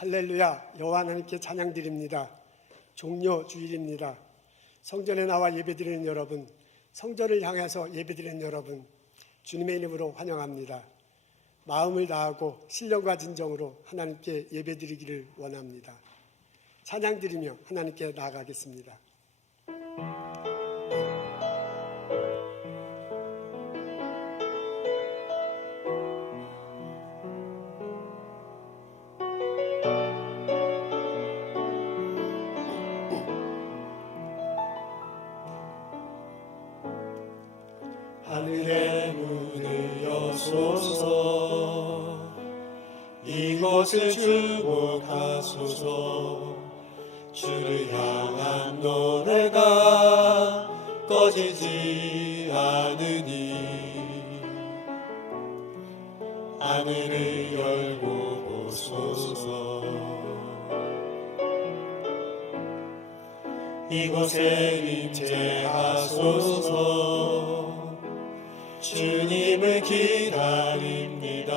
할렐루야, 여호와 하나님께 찬양드립니다. 종려 주일입니다. 성전에 나와 예배드리는 여러분, 성전을 향해서 예배드리는 여러분, 주님의 이름으로 환영합니다. 마음을 다하고 신령과 진정으로 하나님께 예배드리기를 원합니다. 찬양드리며 하나님께 나아가겠습니다. 하늘의 문을 여소서, 이곳을 주목하소서. 주를 향한 노래가 꺼지지 않으니 하늘을 열고 보소서. 이곳에 임재하소서. 주님을 기다립니다.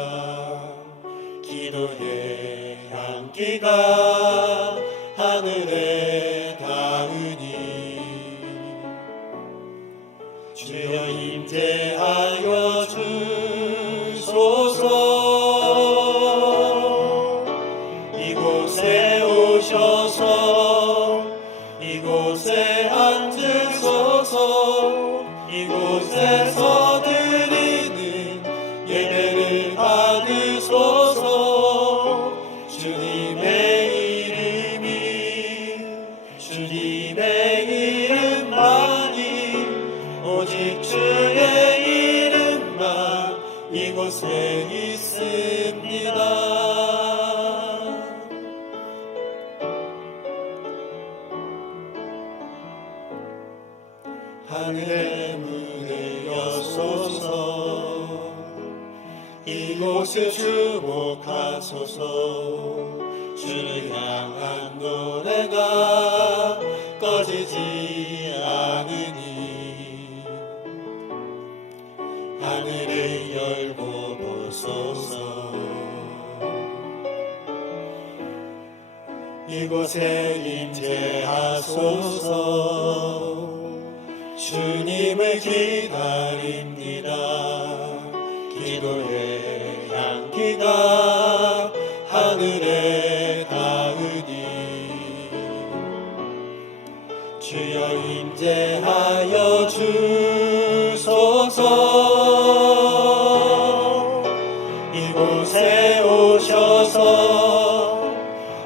기도의 향기가 하늘에 닿으니 주여 임재하여 주소서. 이곳에 오셔서 이곳에 앉으소서. 이곳에서 드리는 예배를 받으소서. 주님의 이름만이, 오직 주의 이름만 이곳에 있습니다. 하늘의 문을 여소서, 이곳을 주목하소서. 주를 향한 노래가 꺼지지 않으니 하늘을 열고 보소서. 이곳에 임재하소서. 주님을 기다립니다. 기도의 향기가 하늘에 닿으니 주여 임재하여 주소서. 이곳에 오셔서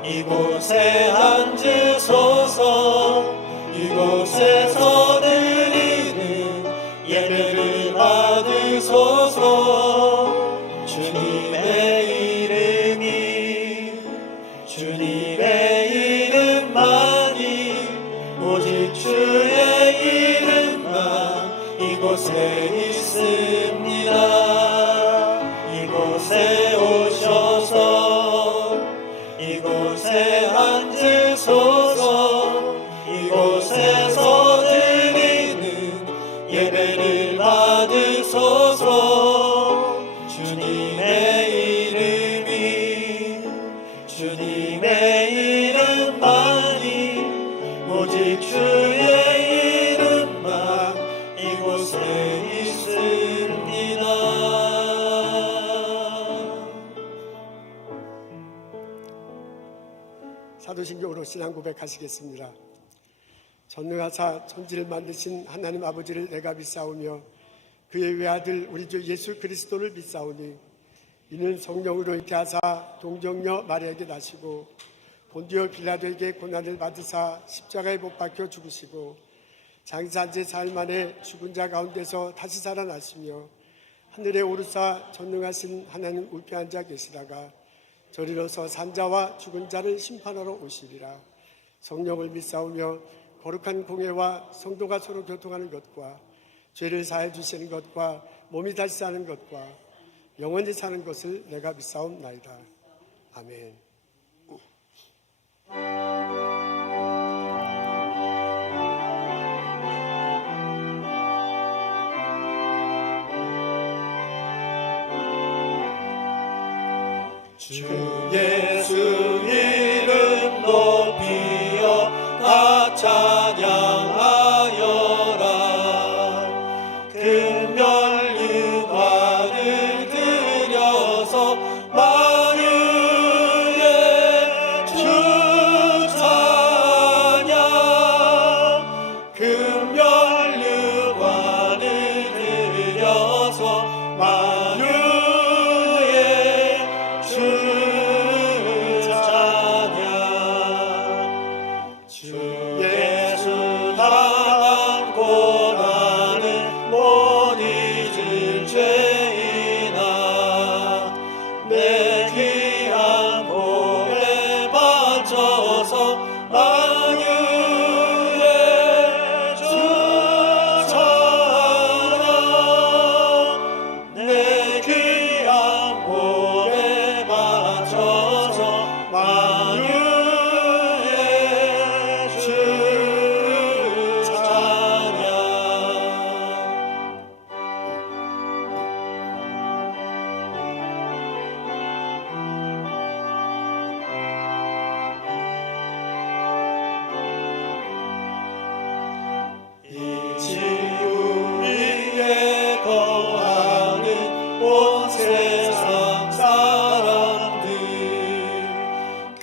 이곳에 앉으소서. 이곳에서 드리는 예배를 받으소서. 주님의 이름만이, 오직 주의 이름만 이곳에 있습니다. 이곳에 오셔서 이곳에 앉으소서. 이곳에서 드리는 예배를 받으소서. 주님의 이름만이, 오직 주의 이름만 이곳에 있습니다. 사도신경으로 신앙 고백하시겠습니다. 전능하사 천지를 만드신 하나님 아버지를 내가 믿사오며 그의 외아들 우리 주 예수 그리스도를 믿사오니 이는 성령으로 잉태하사 동정녀 마리아에게 나시고 본디오 빌라도에게 고난을 받으사 십자가에 못 박혀 죽으시고 장사 제 사흘 만에 죽은 자 가운데서 다시 살아나시며 하늘에 오르사 전능하신 하나님 우편에 앉아 계시다가 저리로서 산자와 죽은 자를 심판하러 오시리라. 성령을 믿사오며 거룩한 공회와 성도가 서로 교통하는 것과 죄를 사해 주시는 것과 몸이 다시 사는 것과 영원히 사는 것을 내가 믿사옵나이다. 아멘. 주 예수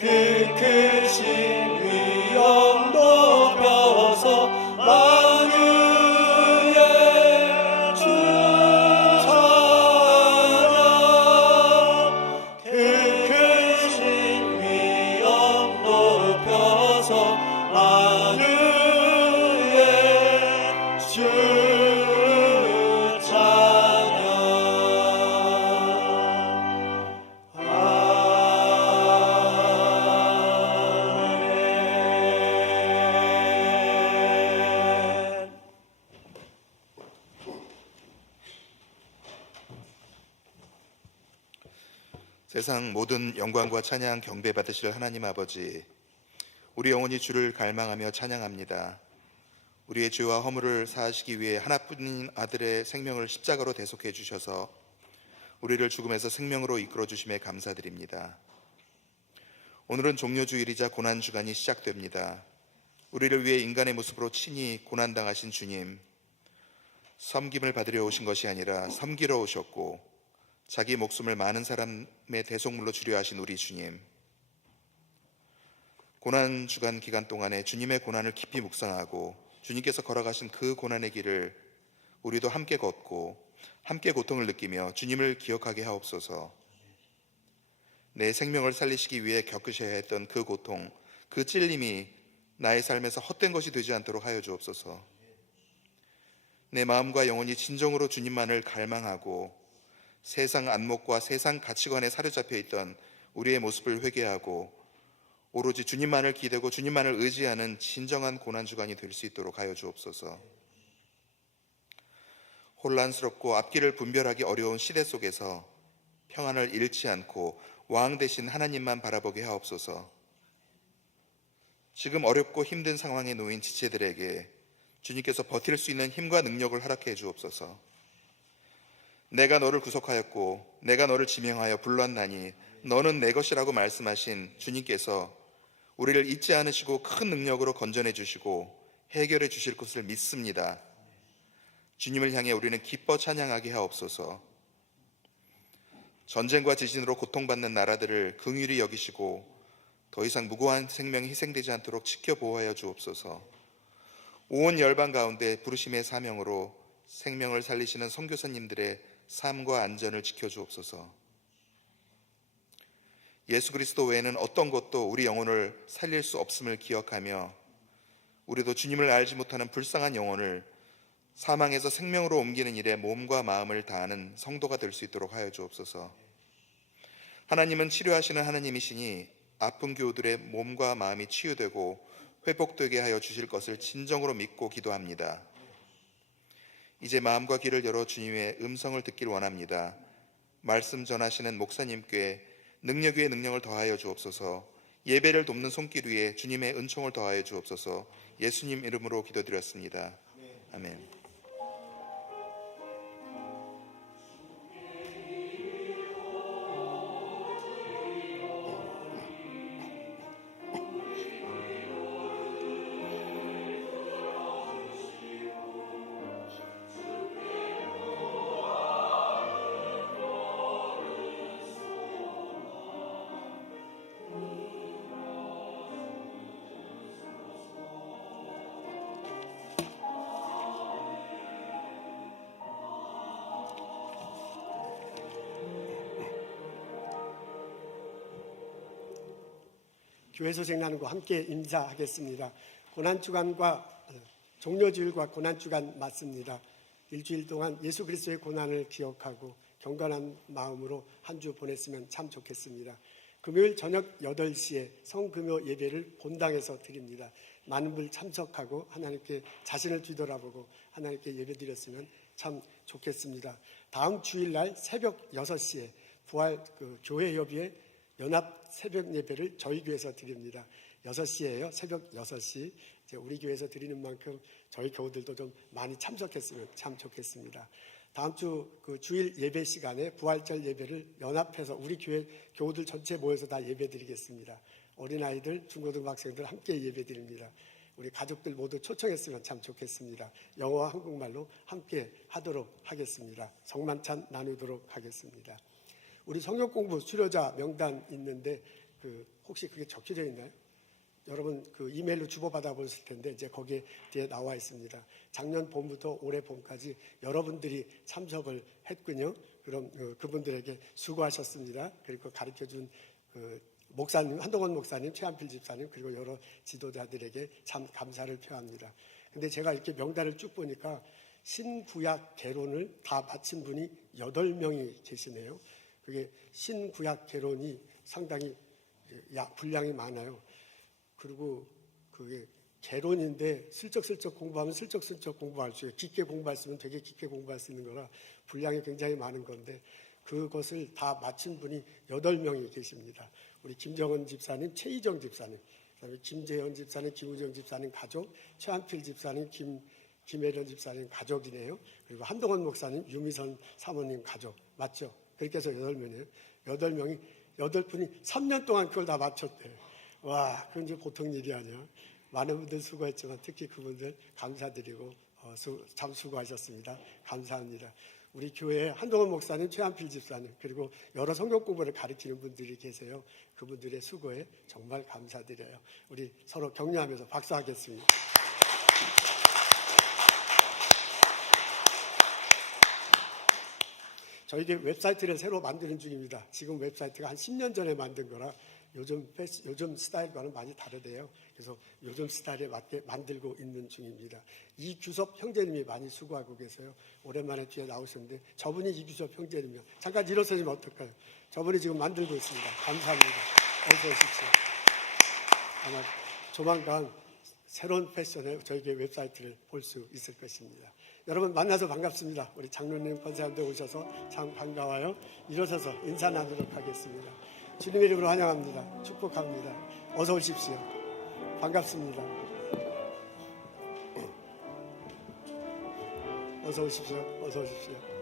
그 크신 위엄 높여서 만유의 주 찬양. 그 크신 위엄 높여서 만유의 주 찬양. 세상 모든 영광과 찬양 경배 받으실 하나님 아버지, 우리 영혼이 주를 갈망하며 찬양합니다. 우리의 죄와 허물을 사하시기 위해 하나뿐인 아들의 생명을 십자가로 대속해 주셔서 우리를 죽음에서 생명으로 이끌어 주심에 감사드립니다. 오늘은 종료주일이자 고난주간이 시작됩니다. 우리를 위해 인간의 모습으로 친히 고난당하신 주님, 섬김을 받으려 오신 것이 아니라 섬기러 오셨고 자기 목숨을 많은 사람의 대속물로 주려 하신 우리 주님, 고난주간 기간 동안에 주님의 고난을 깊이 묵상하고 주님께서 걸어가신 그 고난의 길을 우리도 함께 걷고 함께 고통을 느끼며 주님을 기억하게 하옵소서. 내 생명을 살리시기 위해 겪으셔야 했던 그 고통, 그 찔림이 나의 삶에서 헛된 것이 되지 않도록 하여 주옵소서. 내 마음과 영혼이 진정으로 주님만을 갈망하고 세상 안목과 세상 가치관에 사로잡혀 있던 우리의 모습을 회개하고 오로지 주님만을 기대고 주님만을 의지하는 진정한 고난주간이 될 수 있도록 하여 주옵소서. 혼란스럽고 앞길을 분별하기 어려운 시대 속에서 평안을 잃지 않고 왕 대신 하나님만 바라보게 하옵소서. 지금 어렵고 힘든 상황에 놓인 지체들에게 주님께서 버틸 수 있는 힘과 능력을 허락해 주옵소서. 내가 너를 구속하였고 내가 너를 지명하여 불렀나니 너는 내 것이라고 말씀하신 주님께서 우리를 잊지 않으시고 큰 능력으로 건져내 주시고 해결해 주실 것을 믿습니다. 주님을 향해 우리는 기뻐 찬양하게 하옵소서. 전쟁과 지진으로 고통받는 나라들을 긍휼히 여기시고 더 이상 무고한 생명이 희생되지 않도록 지켜보호하여 주옵소서. 온 열방 가운데 부르심의 사명으로 생명을 살리시는 선교사님들의 삶과 안전을 지켜주옵소서. 예수 그리스도 외에는 어떤 것도 우리 영혼을 살릴 수 없음을 기억하며 우리도 주님을 알지 못하는 불쌍한 영혼을 사망에서 생명으로 옮기는 일에 몸과 마음을 다하는 성도가 될 수 있도록 하여 주옵소서. 하나님은 치료하시는 하나님이시니 아픈 교우들의 몸과 마음이 치유되고 회복되게 하여 주실 것을 진정으로 믿고 기도합니다. 이제 마음과 귀를 열어 주님의 음성을 듣길 원합니다. 말씀 전하시는 목사님께 능력 위에 능력을 더하여 주옵소서. 예배를 돕는 손길 위에 주님의 은총을 더하여 주옵소서. 예수님 이름으로 기도드렸습니다. 아멘. 교회 소생나눔과 함께 인사하겠습니다. 고난주간과 종료주일과 고난주간 맞습니다. 일주일 동안 예수 그리스도의 고난을 기억하고 경건한 마음으로 한 주 보냈으면 참 좋겠습니다. 금요일 저녁 8시에 성금요 예배를 본당에서 드립니다. 많은 분 참석하고 하나님께 자신을 뒤돌아보고 하나님께 예배드렸으면 참 좋겠습니다. 다음 주일날 새벽 6시에 부활 교회협의회 연합 새벽 예배를 저희 교회에서 드립니다. 6시예요. 새벽 6시. 이제 우리 교회에서 드리는 만큼 저희 교우들도 좀 많이 참석했으면 참 좋겠습니다. 다음 주 주일 예배 시간에 부활절 예배를 연합해서 우리 교회 교우들 전체 모여서 다 예배 드리겠습니다. 어린아이들, 중고등학생들 함께 예배 드립니다. 우리 가족들 모두 초청했으면 참 좋겠습니다. 영어와 한국말로 함께 하도록 하겠습니다. 성만찬 나누도록 하겠습니다. 우리 성경 공부 수료자 명단 있는데 혹시 그게 적혀져 있나요? 여러분 그 이메일로 주고받아 보실 텐데 이제 거기에 뒤에 나와 있습니다. 작년 봄부터 올해 봄까지 여러분들이 참석을 했군요. 그럼 그분들에게 수고하셨습니다. 그리고 가르쳐준 그 목사님, 한동원 목사님, 최한필 집사님, 그리고 여러 지도자들에게 참 감사를 표합니다. 근데 제가 이렇게 명단을 쭉 보니까 신구약 개론을 다 마친 분이 8명이 계시네요. 그게 신구약 개론이 상당히 분량이 많아요. 그리고 그게 개론인데 슬쩍슬쩍 공부하면 슬쩍슬쩍 공부할 수 있어요. 깊게 공부했으면 되게 깊게 공부할 수 있는 거라 분량이 굉장히 많은 건데 그것을 다 마친 분이 8명이 계십니다. 우리 김정은 집사님, 최희정 집사님, 그다음에 김재현 집사님, 김우정 집사님 가족, 최한필 집사님, 김혜련 집사님 가족이네요. 그리고 한동원 목사님, 유미선 사모님 가족 맞죠? 그렇게 해서 8명이에요. 8분이 3년 동안 그걸 다 마쳤대요. 와, 그건 이제 보통 일이 아니야. 많은 분들 수고했지만 특히 그분들 감사드리고 참 수고하셨습니다. 감사합니다. 우리 교회에 한동원 목사님, 최한필 집사님 그리고 여러 성경 공부를 가르치는 분들이 계세요. 그분들의 수고에 정말 감사드려요. 우리 서로 격려하면서 박수하겠습니다. 저희 웹사이트를 새로 만드는 중입니다. 지금 웹사이트가 한 10년 전에 만든 거라 요즘 스타일과는 많이 다르대요. 그래서 요즘 스타일에 맞게 만들고 있는 중입니다. 이규섭 형제님이 많이 수고하고 계세요. 오랜만에 뒤에 나오셨는데 저분이 이규섭 형제님이요. 잠깐 일어서시면 어떨까요? 저분이 지금 만들고 있습니다. 감사합니다. 어서 오십시오. 아마 조만간 새로운 패션의 저희 교회 웹사이트를 볼 수 있을 것입니다. 여러분 만나서 반갑습니다. 우리 장로님, 권사님들 오셔서 참 반가워요. 일어서서 인사 나누도록 하겠습니다. 주님의 이름으로 환영합니다. 축복합니다. 어서 오십시오. 반갑습니다. 어서 오십시오. 어서 오십시오.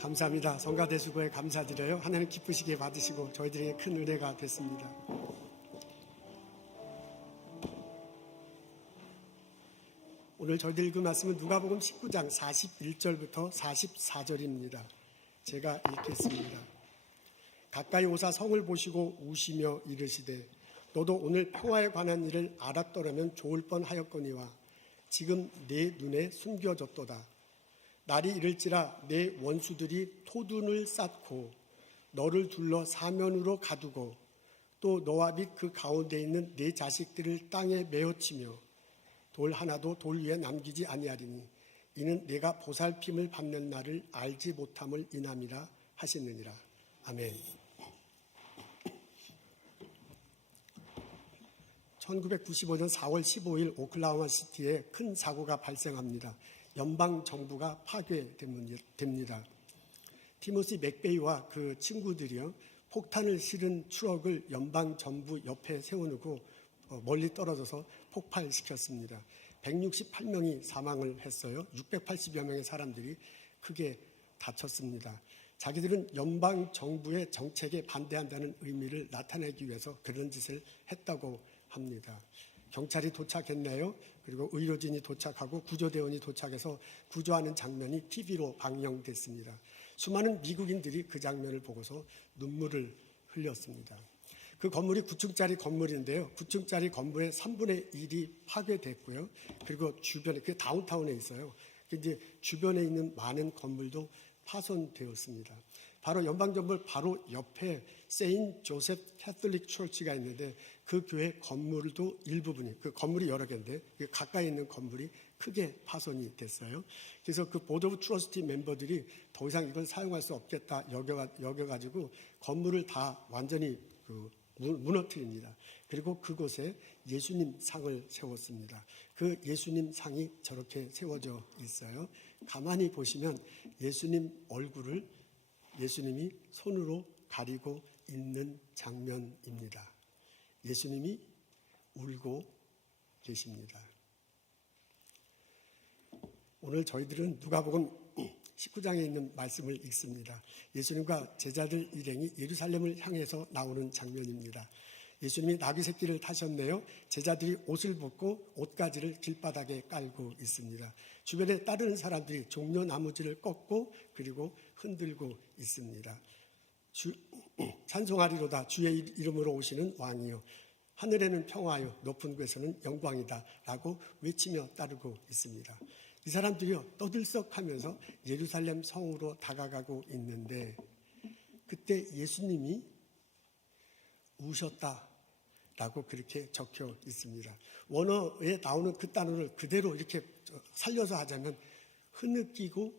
감사합니다. 성가대수고에 감사드려요. 하나님 기쁘시게 받으시고 저희들에게 큰 은혜가 됐습니다. 오늘 저희들 읽은 말씀은 누가복음 19장 41절부터 44절입니다. 제가 읽겠습니다. 가까이 오사 성을 보시고 우시며 이르시되 너도 오늘 평화에 관한 일을 알았더라면 좋을 뻔하였거니와 지금 내 눈에 숨겨졌도다. 날이 이를지라 내 원수들이 토둔을 쌓고 너를 둘러 사면으로 가두고 또 너와 및 그 가운데 있는 네 자식들을 땅에 메어치며 돌 하나도 돌 위에 남기지 아니하리니 이는 내가 보살핌을 받는 날을 알지 못함을 인함이라 하시느니라. 아멘. 1995년 4월 15일 오클라호마 시티에 큰 사고가 발생합니다. 연방 정부가 파괴됩니다. 티모시 맥베이와 그 친구들이요 폭탄을 실은 트럭을 연방 정부 옆에 세워놓고 멀리 떨어져서 폭발시켰습니다. 168명이 사망을 했어요. 680여 명의 사람들이 크게 다쳤습니다. 자기들은 연방 정부의 정책에 반대한다는 의미를 나타내기 위해서 그런 짓을 했다고 합니다. 경찰이 도착했네요. 그리고 의료진이 도착하고 구조대원이 도착해서 구조하는 장면이 TV로 방영됐습니다. 수많은 미국인들이 그 장면을 보고서 눈물을 흘렸습니다. 그 건물이 9층짜리 건물인데요. 9층짜리 건물의 3분의 1이 파괴됐고요. 그리고 주변에, 그 다운타운에 있어요. 이제 주변에 있는 많은 건물도 파손되었습니다. 바로 연방정부 바로 옆에 세인 조셉 캐톨릭 처치가 있는데 그 교회 건물도 일부분이, 그 건물이 여러 개인데 가까이 있는 건물이 크게 파손이 됐어요. 그래서 그 보드 오브 트러스티 멤버들이 더 이상 이걸 사용할 수 없겠다 여겨가지고 건물을 다 완전히 무너뜨립니다. 그리고 그곳에 예수님 상을 세웠습니다. 그 예수님 상이 저렇게 세워져 있어요. 가만히 보시면 예수님 얼굴을 예수님이 손으로 가리고 있는 장면입니다. 예수님이 울고 계십니다. 오늘 저희들은 누가복음 19장에 있는 말씀을 읽습니다. 예수님과 제자들 일행이 예루살렘을 향해서 나오는 장면입니다. 예수님이 나귀 새끼를 타셨네요. 제자들이 옷을 벗고 옷가지를 길바닥에 깔고 있습니다. 주변에 따르는 사람들이 종려 나무지를 꺾고 그리고 흔들고 있습니다. 찬송하리로다 주의 이름으로 오시는 왕이요 하늘에는 평화요 높은 곳에서는 영광이다 라고 외치며 따르고 있습니다. 이 사람들이요 떠들썩하면서 예루살렘 성으로 다가가고 있는데 그때 예수님이 우셨다라고 그렇게 적혀 있습니다. 원어에 나오는 그 단어를 그대로 이렇게 살려서 하자면 흐느끼고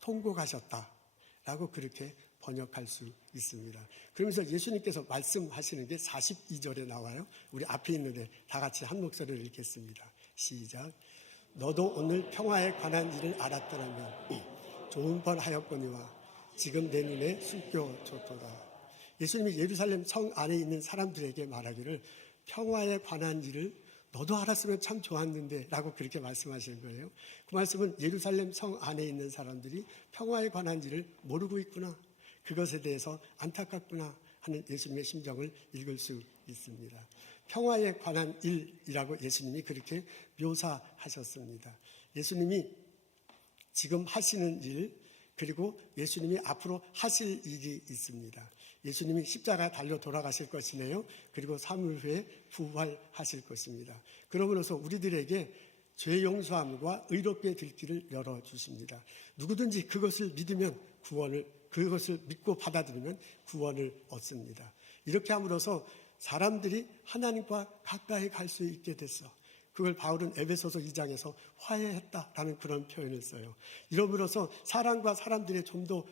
통곡하셨다라고 그렇게 번역할 수 있습니다. 그러면서 예수님께서 말씀하시는 게 42절에 나와요. 우리 앞에 있는데 다 같이 한 목소리를 읽겠습니다. 시작. 너도 오늘 평화에 관한 일을 알았더라면 좋은 뻔 하였거니와 지금 내 눈에 숨겨졌도다. 예수님이 예루살렘 성 안에 있는 사람들에게 말하기를 평화에 관한 일을 너도 알았으면 참 좋았는데 라고 그렇게 말씀하시는 거예요. 그 말씀은 예루살렘 성 안에 있는 사람들이 평화에 관한 일을 모르고 있구나, 그것에 대해서 안타깝구나 하는 예수님의 심정을 읽을 수 있습니다. 평화에 관한 일이라고 예수님이 그렇게 묘사하셨습니다. 예수님이 지금 하시는 일, 그리고 예수님이 앞으로 하실 일이 있습니다. 예수님이 십자가에 달려 돌아가실 것이네요. 그리고 3일 후에 부활하실 것입니다. 그러므로서 우리들에게 죄 용서함과 의롭게 될 길을 열어주십니다. 누구든지 그것을 믿으면 그것을 믿고 받아들이면 구원을 얻습니다. 이렇게 함으로써 사람들이 하나님과 가까이 갈 수 있게 됐어. 그걸 바울은 에베소서 2장에서 화해했다라는 그런 표현을 써요. 이러므로써 사람과 사람들이 좀 더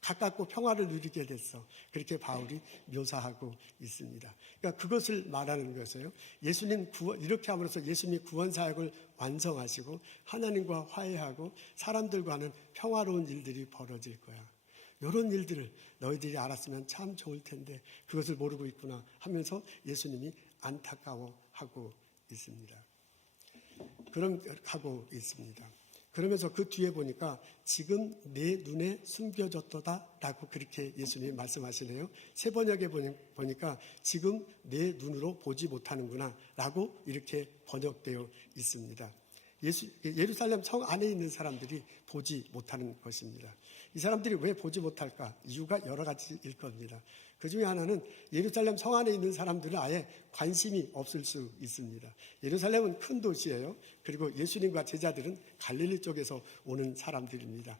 가깝고 평화를 누리게 됐어. 그렇게 바울이 묘사하고 있습니다. 그러니까 그것을 말하는 것이에요. 이렇게 함으로써 예수님이 구원 사역을 완성하시고 하나님과 화해하고 사람들과는 평화로운 일들이 벌어질 거야. 이런 일들을 너희들이 알았으면 참 좋을 텐데 그것을 모르고 있구나 하면서 예수님이 안타까워하고 있습니다. 그러면서 그 뒤에 보니까 지금 내 눈에 숨겨졌도다라고 그렇게 예수님이 말씀하시네요. 세 번역에 보니까 지금 내 눈으로 보지 못하는구나라고 이렇게 번역되어 있습니다. 예루살렘 성 안에 있는 사람들이 보지 못하는 것입니다. 이 사람들이 왜 보지 못할까? 이유가 여러 가지일 겁니다. 그 중에 하나는 예루살렘 성 안에 있는 사람들은 아예 관심이 없을 수 있습니다. 예루살렘은 큰 도시예요. 그리고 예수님과 제자들은 갈릴리 쪽에서 오는 사람들입니다.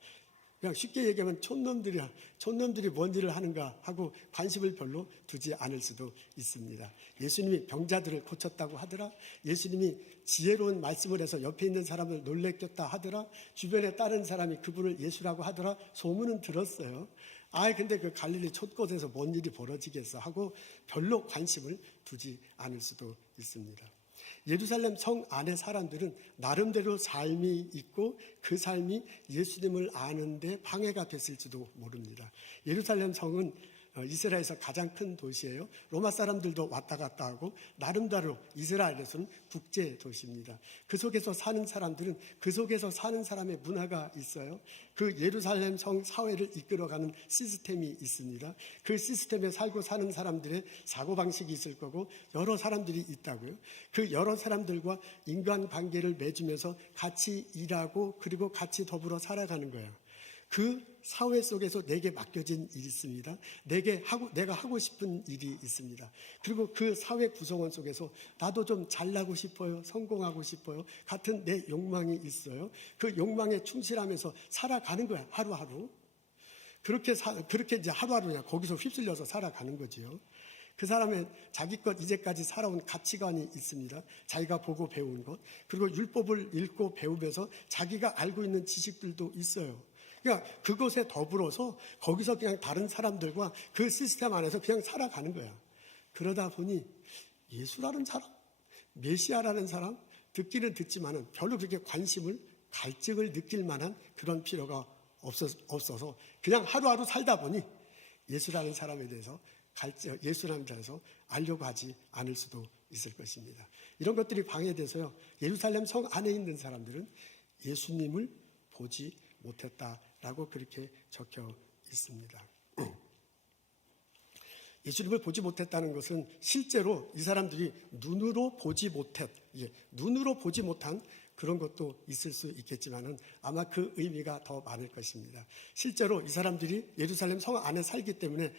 그냥 쉽게 얘기하면 촌놈들이 뭔 일을 하는가 하고 관심을 별로 두지 않을 수도 있습니다. 예수님이 병자들을 고쳤다고 하더라. 예수님이 지혜로운 말씀을 해서 옆에 있는 사람을 놀래켰다 하더라. 주변에 다른 사람이 그분을 예수라고 하더라. 소문은 들었어요. 근데 그 갈릴리 촌곳에서 뭔 일이 벌어지겠어 하고 별로 관심을 두지 않을 수도 있습니다. 예루살렘 성 안의 사람들은 나름대로 삶이 있고 그 삶이 예수님을 아는데 방해가 됐을지도 모릅니다. 예루살렘 성은 이스라엘에서 가장 큰 도시예요. 로마 사람들도 왔다 갔다 하고 나름대로 이스라엘에서는 국제 도시입니다. 그 속에서 사는 사람들은 그 속에서 사는 사람의 문화가 있어요. 그 예루살렘 성 사회를 이끌어가는 시스템이 있습니다. 그 시스템에 살고 사는 사람들의 사고방식이 있을 거고 여러 사람들이 있다고요. 그 여러 사람들과 인간관계를 맺으면서 같이 일하고 그리고 같이 더불어 살아가는 거예요. 그 사회 속에서 내게 맡겨진 일이 있습니다. 내가 하고 싶은 일이 있습니다. 그리고 그 사회 구성원 속에서 나도 좀 잘나고 싶어요. 성공하고 싶어요. 같은 내 욕망이 있어요. 그 욕망에 충실하면서 살아가는 거야. 하루하루. 그렇게 이제 하루하루 그냥 거기서 휩쓸려서 살아가는 거지요. 그 사람의 자기 것 이제까지 살아온 가치관이 있습니다. 자기가 보고 배운 것. 그리고 율법을 읽고 배우면서 자기가 알고 있는 지식들도 있어요. 그러니까 그것에 더불어서 거기서 그냥 다른 사람들과 그 시스템 안에서 그냥 살아가는 거야. 그러다 보니 예수라는 사람, 메시아라는 사람 듣기는 듣지만은 별로 그렇게 갈증을 느낄 만한 그런 필요가 없어서 그냥 하루하루 살다 보니 예수라는 사람에 대해서 예수라는 자에서 알려고 하지 않을 수도 있을 것입니다. 이런 것들이 방해돼서요. 예루살렘 성 안에 있는 사람들은 예수님을 보지 못했다라고 그렇게 적혀 있습니다. 예수님을 보지 못했다는 것은 실제로 이 사람들이 눈으로 보지 못한 그런 것도 있을 수 있겠지만은 아마 그 의미가 더 많을 것입니다. 실제로 이 사람들이 예루살렘 성 안에 살기 때문에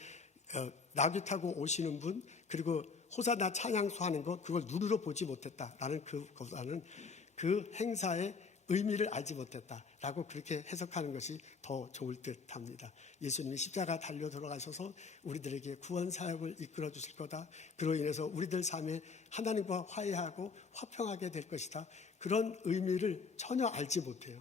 나귀 타고 오시는 분 그리고 호사나 찬양소 하는 것 그걸 눈으로 보지 못했다라는 그것보다는 그 행사의 의미를 알지 못했다라고 그렇게 해석하는 것이 더 좋을 듯합니다. 예수님이 십자가 달려 들어가셔서 우리들에게 구원 사역을 이끌어 주실 거다. 그로 인해서 우리들 삶에 하나님과 화해하고 화평하게 될 것이다. 그런 의미를 전혀 알지 못해요.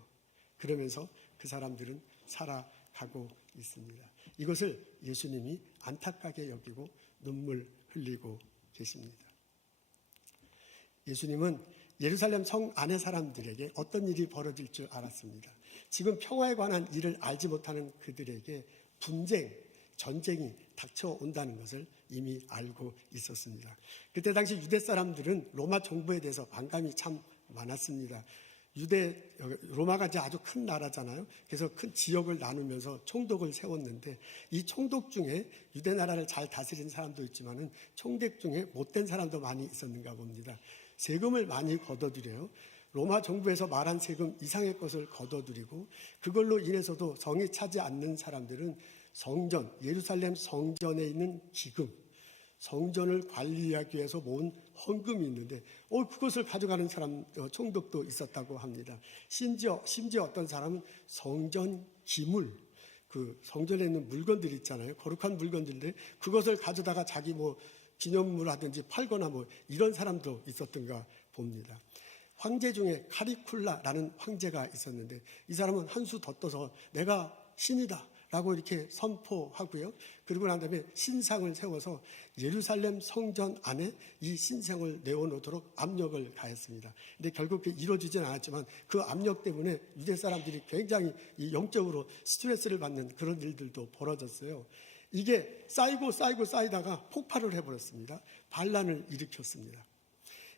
그러면서 그 사람들은 살아가고 있습니다. 이것을 예수님이 안타깝게 여기고 눈물 흘리고 계십니다. 예수님은 예루살렘 성 안의 사람들에게 어떤 일이 벌어질 줄 알았습니다. 지금 평화에 관한 일을 알지 못하는 그들에게 전쟁이 닥쳐온다는 것을 이미 알고 있었습니다. 그때 당시 유대 사람들은 로마 정부에 대해서 반감이 참 많았습니다. 로마가 이제 아주 큰 나라잖아요. 그래서 큰 지역을 나누면서 총독을 세웠는데 이 총독 중에 유대 나라를 잘 다스린 사람도 있지만은 총독 중에 못된 사람도 많이 있었는가 봅니다. 세금을 많이 걷어들여요. 로마 정부에서 말한 세금 이상의 것을 걷어들이고 그걸로 인해서도 성이 차지 않는 사람들은 예루살렘 성전에 있는 기금, 성전을 관리하기 위해서 모은 헌금이 있는데 그것을 가져가는 총독도 있었다고 합니다. 심지어 어떤 사람은 성전 기물, 그 성전에 있는 물건들 있잖아요. 거룩한 물건들인데 그것을 가져다가 자기 기념물 하든지 팔거나 이런 사람도 있었던가 봅니다. 황제 중에 카리쿨라라는 황제가 있었는데 이 사람은 한 수 더 떠서 내가 신이다 라고 이렇게 선포하고요. 그리고 난 다음에 신상을 세워서 예루살렘 성전 안에 이 신상을 내어놓도록 압력을 가했습니다. 근데 결국 이루어지진 않았지만 그 압력 때문에 유대 사람들이 굉장히 영적으로 스트레스를 받는 그런 일들도 벌어졌어요. 이게 쌓이다가 폭발을 해버렸습니다. 반란을 일으켰습니다.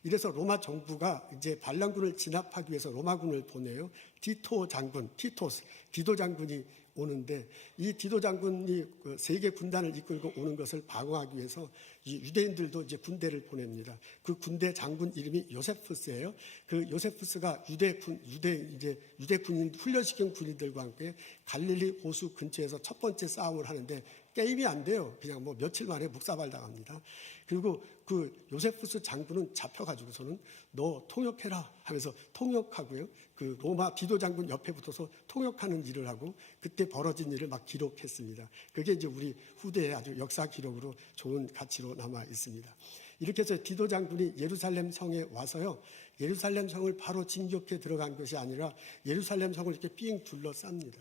이래서 로마 정부가 이제 반란군을 진압하기 위해서 로마군을 보내요. 디토 장군, 디도 장군이 오는데, 이 디도 장군이 그 세계 군단을 이끌고 오는 것을 방어하기 위해서 이 유대인들도 이제 군대를 보냅니다. 그 군대 장군 이름이 요세푸스예요. 그 요세푸스가 유대 군인 훈련시킨 군인들과 함께 갈릴리 호수 근처에서 첫 번째 싸움을 하는데 게임이 안 돼요. 그냥 뭐 며칠 만에 묵사발 당합니다. 그리고 그 요세푸스 장군은 잡혀가지고서는 너 통역해라 하면서 통역하고요. 그 로마 디도 장군 옆에 붙어서 통역하는 일을 하고 그때 벌어진 일을 막 기록했습니다. 그게 이제 우리 후대의 아주 역사 기록으로 좋은 가치로 남아 있습니다. 이렇게 해서 디도 장군이 예루살렘 성에 와서요. 예루살렘 성을 바로 진격해 들어간 것이 아니라 예루살렘 성을 이렇게 삥 둘러쌉니다.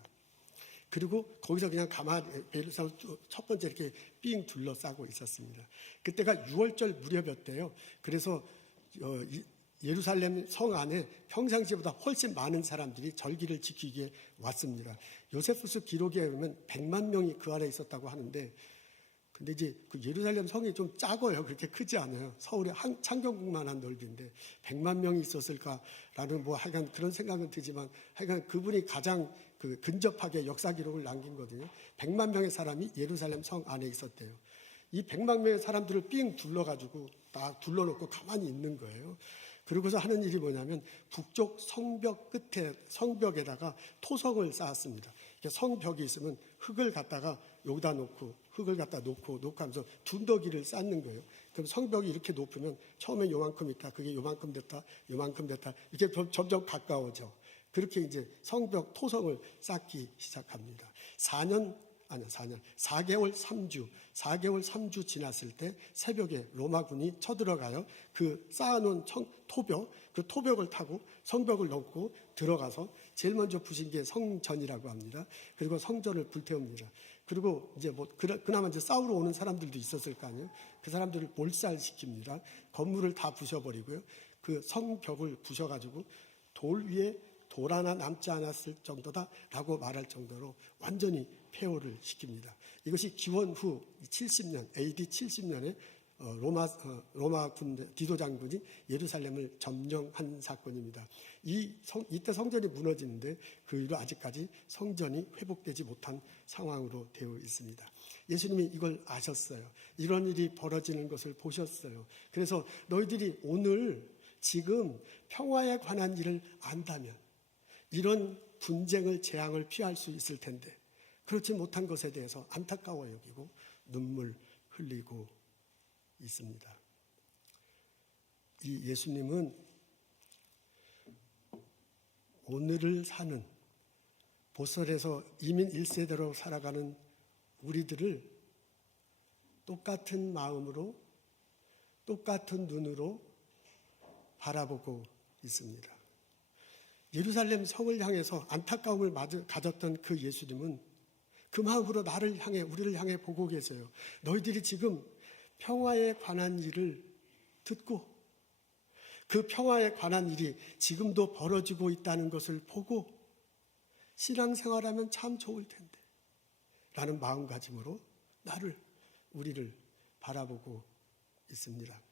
그리고 거기서 그냥 가만히 예루살렘 첫 번째 이렇게 삥 둘러싸고 있었습니다. 그때가 6월절 무렵이었대요. 그래서 예루살렘 성 안에 평상시보다 훨씬 많은 사람들이 절기를 지키기에 왔습니다. 요세푸스 기록에 보면 100만 명이 그 안에 있었다고 하는데, 근데 이제 그 예루살렘 성이 좀 작아요. 그렇게 크지 않아요. 서울의 창경국만한 넓이인데 100만 명이 있었을까라는 뭐 하여간 그런 생각은 들지만, 하여간 그분이 가장 그 근접하게 역사 기록을 남긴 거거든요. 100만 명의 사람이 예루살렘 성 안에 있었대요. 이 100만 명의 사람들을 삥 둘러가지고 딱 둘러놓고 가만히 있는 거예요. 그러고서 하는 일이 뭐냐면 북쪽 성벽 끝에 성벽에다가 토성을 쌓았습니다. 성벽이 있으면 흙을 갖다가 여기다 놓고 흙을 갖다 놓고 하면서 둔더기를 쌓는 거예요. 그럼 성벽이 이렇게 높으면 처음에 요만큼 있다, 그게 요만큼 됐다, 이렇게 점점 가까워져. 그렇게 이제 성벽 토성을 쌓기 시작합니다. 4개월 3주 지났을 때 새벽에 로마군이 쳐들어가요. 그 쌓아놓은 토벽, 그 토벽을 타고 성벽을 넘고 들어가서 제일 먼저 부신 게 성전이라고 합니다. 그리고 성전을 불태웁니다. 그리고 이제 뭐 그나마 이제 싸우러 오는 사람들도 있었을 거 아니에요. 그 사람들을 몰살시킵니다. 건물을 다 부셔버리고요. 그 성벽을 부셔가지고 돌 위에 돌 하나 남지 않았을 정도다라고 말할 정도로 완전히 폐허를 시킵니다. 이것이 기원 후 70년, AD 70년에 로마 군대 디도 장군이 예루살렘을 점령한 사건입니다. 이때 성전이 무너지는데 그 이후로 아직까지 성전이 회복되지 못한 상황으로 되어 있습니다. 예수님이 이걸 아셨어요. 이런 일이 벌어지는 것을 보셨어요. 그래서 너희들이 오늘 지금 평화에 관한 일을 안다면 이런 분쟁을 재앙을 피할 수 있을 텐데 그렇지 못한 것에 대해서 안타까워 여기고 눈물 흘리고 있습니다. 이 예수님은 오늘을 사는 보설에서 이민 1세대로 살아가는 우리들을 똑같은 마음으로 똑같은 눈으로 바라보고 있습니다. 예루살렘 성을 향해서 안타까움을 가졌던 그 예수님은 그 마음으로 우리를 향해 보고 계세요. 너희들이 지금 평화에 관한 일을 듣고 그 평화에 관한 일이 지금도 벌어지고 있다는 것을 보고 신앙생활하면 참 좋을 텐데 라는 마음가짐으로 우리를 바라보고 있습니다.